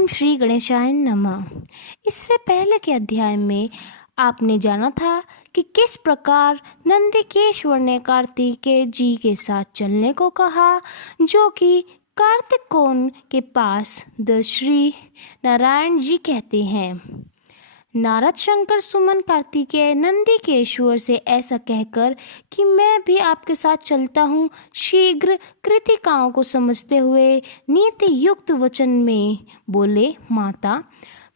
ओम श्री गणेशाय नमः। इससे पहले के अध्याय में आपने जाना था कि किस प्रकार नंदिकेश्वर ने कार्तिकेय जी के साथ चलने को कहा, जो कि कार्तिकोण के पास द श्री नारायण जी कहते हैं। नारद शंकर सुमन कार्तिकेय नंदिकेश्वर से ऐसा कहकर कि मैं भी आपके साथ चलता हूँ, शीघ्र कृतिकाओं को समझते हुए नीति युक्त वचन में बोले, माता,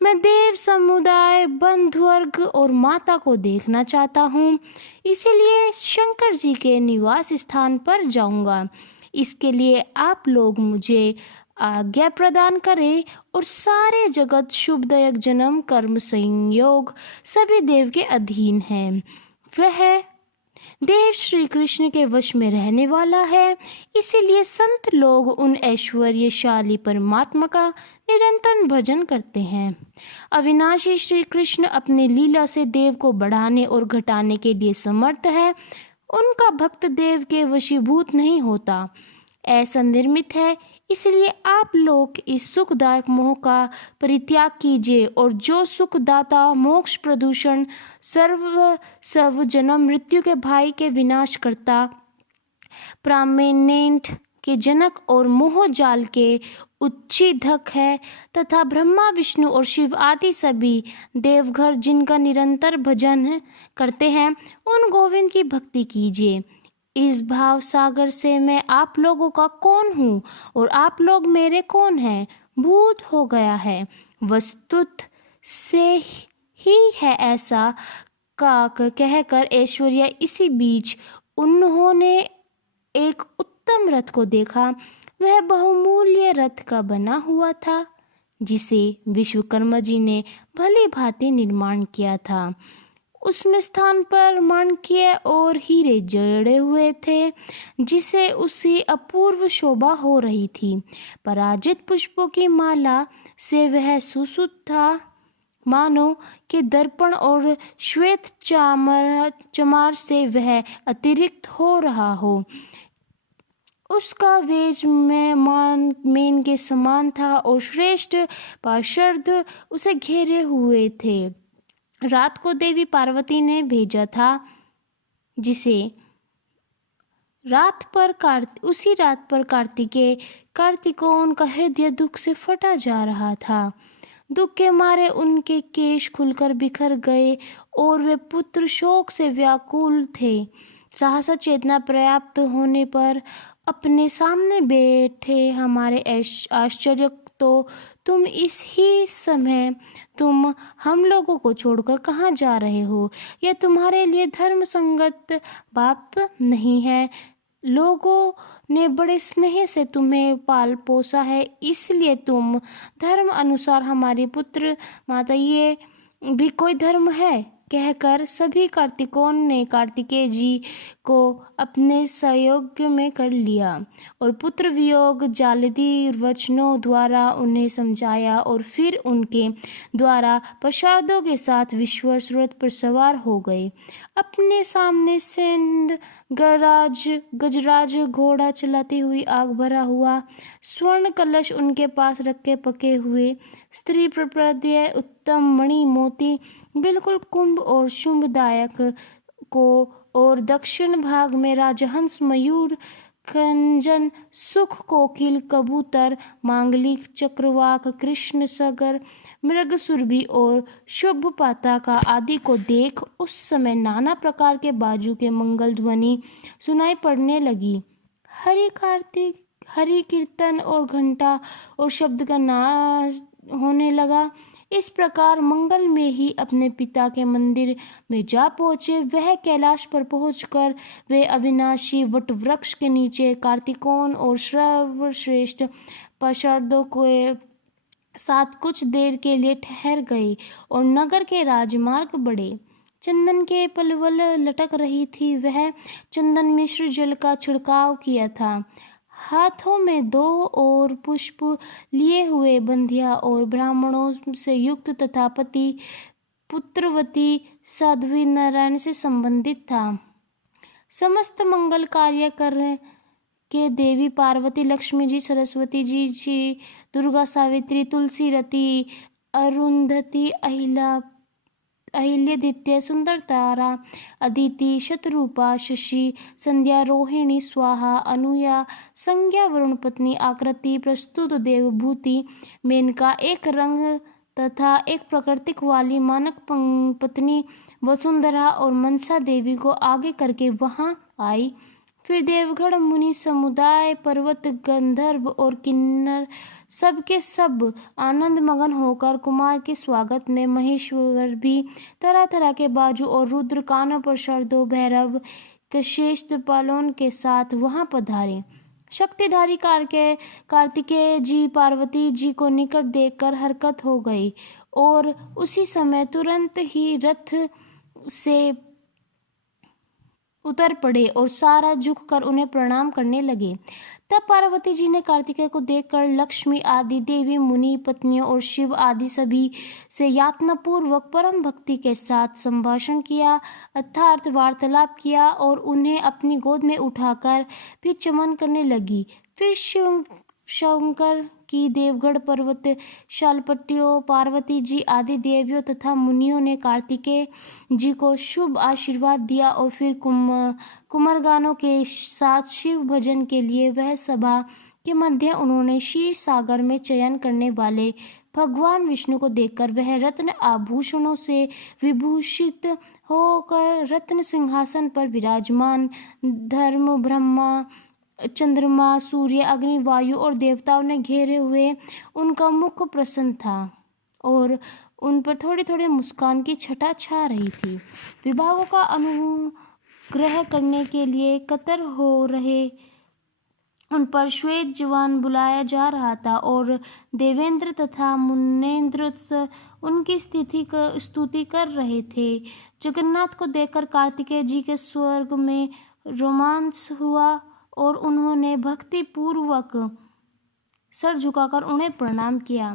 मैं देव समुदाय, बंधुवर्ग और माता को देखना चाहता हूँ, इसीलिए शंकर जी के निवास स्थान पर जाऊंगा। इसके लिए आप लोग मुझे आज्ञा प्रदान करें और सारे जगत शुभदायक जन्म कर्म संयोग सभी देव के अधीन है। वह देव श्री कृष्ण के वश में रहने वाला है, इसीलिए संत लोग उन ऐश्वर्यशाली परमात्मा का निरंतर भजन करते हैं। अविनाशी श्री कृष्ण अपनी लीला से देव को बढ़ाने और घटाने के लिए समर्थ है। उनका भक्त देव के वशीभूत नहीं होता, ऐसा निर्मित है। इसलिए आप लोग इस सुखदायक मोह का परित्याग कीजिए और जो सुखदाता मोक्ष प्रदूषण सर्व जन्म मृत्यु के भाई के विनाश करता, प्रामेनेंट के जनक और मोह जाल के उच्छेदक है, तथा ब्रह्मा विष्णु और शिव आदि सभी देवघर जिनका निरंतर भजन करते हैं, उन गोविंद की भक्ति कीजिए। इस भाव सागर से मैं आप लोगों का कौन हूँ और आप लोग मेरे कौन हैं, भूत हो गया है। वस्तुत से ही है ऐसा कहकर ऐश्वर्या इसी बीच उन्होंने एक उत्तम रथ को देखा। वह बहुमूल्य रथ का बना हुआ था, जिसे विश्वकर्मा जी ने भली भांति निर्माण किया था। उसमें स्थान पर माणिक्य और हीरे जड़े हुए थे, जिसे उसी अपूर्व शोभा हो रही थी। पराजित पुष्पों की माला से वह सुसुत था, मानो कि दर्पण और श्वेत चमार से वह अतिरिक्त हो रहा हो। उसका वेश में मेन के समान था और श्रेष्ठ पार्षद उसे घेरे हुए थे। रात को देवी पार्वती ने भेजा था, जिसे उसी रात पर कार्तिकोण का हृदय दुख से फटा जा रहा था। दुख के मारे उनके केश खुलकर बिखर गए और वे पुत्र शोक से व्याकुल थे। सहसा चेतना पर्याप्त होने पर अपने सामने बैठे हमारे आश्चर्य, तो तुम इस ही समय हम लोगों को छोड़कर कहाँ जा रहे हो? यह तुम्हारे लिए धर्म संगत बात नहीं है। लोगों ने बड़े स्नेह से तुम्हें पाल पोसा है, इसलिए तुम धर्म अनुसार हमारी पुत्र माता, ये भी कोई धर्म है? कहकर सभी कार्तिकोण ने कार्तिकेय जी को अपने सहयोग में कर लिया और पुत्र वियोग जालिदी वचनों द्वारा उन्हें समझाया और फिर उनके द्वारा प्रसादों के साथ विश्वास रथ पर सवार हो गए। अपने सामने सेंड गजराज घोड़ा चलाती हुई आग भरा हुआ स्वर्ण कलश उनके पास रखे पके हुए स्त्री प्रपद्य उत्तम मणि मोती बिल्कुल कुंभ और शुंभदायक को, और दक्षिण भाग में राजहंस, मयूर, खंजन, सुख, कोकिल, कबूतर, मांगलिक, चक्रवाक, कृष्ण सगर, मृग, सुरभि और शुभ पाताका आदि को देख उस समय नाना प्रकार के बाजू के मंगल ध्वनि सुनाई पड़ने लगी। हरि कीर्तन और घंटा और शब्द का नाश होने लगा। इस प्रकार मंगल में ही अपने पिता के मंदिर में जा पहुँचे। वह कैलाश पर पहुंचकर वे अविनाशी वट वृक्ष के नीचे कार्तिकोण और सर्वश्रेष्ठ पार्षदों के साथ कुछ देर के लिए ठहर गए और नगर के राजमार्ग बढ़े। चंदन के पलवल लटक रही थी। वह चंदन मिश्र जल का छिड़काव किया था। हाथों में 2 और पुष्प लिए हुए बंधिया और ब्राह्मणों से युक्त तथा पति पुत्रवती साध्वी नारायण से संबंधित था। समस्त मंगल कार्य कर के देवी पार्वती, लक्ष्मी जी, सरस्वती जी, दुर्गा, सावित्री, तुलसी, रति, अरुंधति, अहिल्यादित्य, सुंदर तारा, अदिति, शतरूपा, शशि, संध्या, रोहिणी, स्वाहा, अनुया, संज्ञा, वरुण पत्नी, आकृति, प्रस्तुत, देवभूति, मेनका, एक रंग तथा एक प्राकृतिक वाली, मानक पत्नी, वसुंधरा और मनसा देवी को आगे करके वहां आई। फिर देवगण, मुनि समुदाय, पर्वत, गंधर्व और किन्नर सबके सब आनंद मगन होकर कुमार के स्वागत में, महेश्वर भी तरह तरह के बाजू और रुद्र, कानों पर शरदो, भैरव, कशेष, त्रिपालों के साथ वहां पधारे। शक्तिधारी कार्तिकेय जी पार्वती जी को निकट देखकर हरकत हो गई और उसी समय तुरंत ही रथ से उतर पड़े और सारा झुककर उन्हें प्रणाम करने लगे। तब पार्वती जी ने कार्तिकेय को देखकर लक्ष्मी आदि देवी, मुनि पत्नियों और शिव आदि सभी से यातना पूर्वक परम भक्ति के साथ संभाषण किया, अर्थात वार्तालाप किया और उन्हें अपनी गोद में उठाकर भी चमन करने लगी। फिर शंकर की देवगढ़ पर्वत, शालपट्टियों, पार्वती जी आदि देवियों तथा मुनियों ने कार्तिकेय जी को शुभ आशीर्वाद दिया और फिर कुमारगानों के साथ शिव भजन के लिए वह सभा के मध्य उन्होंने क्षीर सागर में चयन करने वाले भगवान विष्णु को देखकर वह रत्न आभूषणों से विभूषित होकर रत्न सिंहासन पर विराजमान, धर्म, ब्रह्मा, चंद्रमा, सूर्य, अग्नि, वायु और देवताओं ने घेरे हुए उनका मुख प्रसन्न था और उन पर थोड़ी थोड़ी मुस्कान की छटा छा रही थी। विभागों का अनुग्रह करने के लिए कतर हो रहे उन पर श्वेत जवान बुलाया जा रहा था और देवेंद्र तथा मुनेन्द्र उनकी स्तुति कर रहे थे। जगन्नाथ को देखकर कार्तिकेय जी के स्वर्ग में रोमांस हुआ और उन्होंने भक्ति पूर्वक सर झुकाकर उन्हें प्रणाम किया।